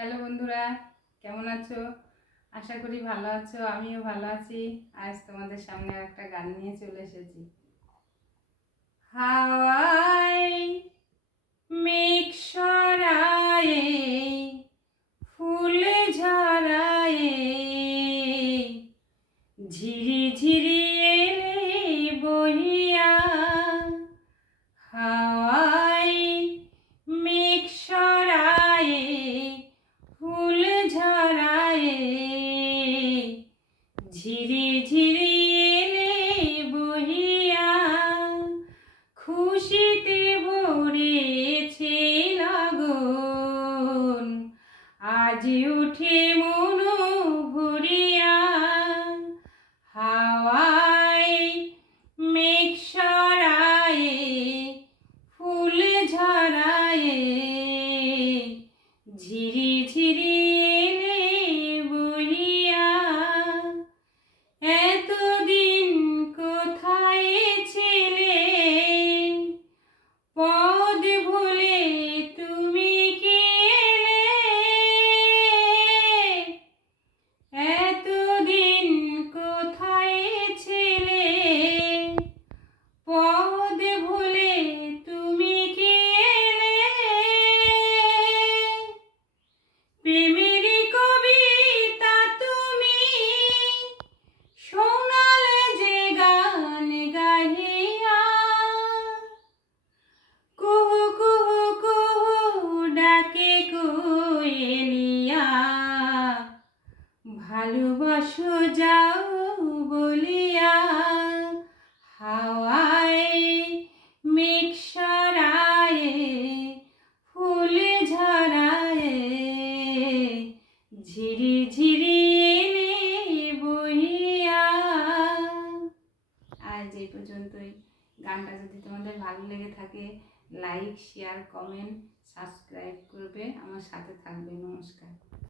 Hello বন্ধুরা, কেমন আছো? আশা করি ভালো আছো। আমিও ভালো আছি। আজ তোমাদের সামনে একটা গান নিয়ে চলে এসেছি। হাওয়ায় মেঘ সরায়ে ফুল ঝরায়ে ঝিরি ঝিরি এলে বহিয়া। হাওয়ায় মেঘ সরায়ে ফুল ঝরায়ে ঝিরি ঝিরি এলে বহিয়া। খুশিতে ভরেছে লগন, আজ উঠে মন ভরিয়া। হাওয়ায় মেঘ সরায়ে ফুল ঝরায়ে ঝিরি ঝিরি এলে বহিয়া। এতদিন কোথায় ছিলে, পদ ভুলে তুমি কি এলে? এতদিন কোথায় ছিলে, পদ ভুলে তুমি কি এলে? প্রেমের কবিতা তুমি শোনালে যে গান গাহিয়া। কুহু কুহু কুহু ডাকে কোয়েলিয়া, ভালোবাসো যাও বলিয়া। হাওয়ায় মেঘ সরায়ে ফুল ঝরায়ে ঝিরি ঝিরি এলে বহিয়া। আজ এই পর্যন্তই। গানটা যদি তোমাদের ভালো লেগে থাকে, লাইক, শেয়ার, কমেন্ট, সাবস্ক্রাইব করবে, আমার সাথে থাকবে। নমস্কার।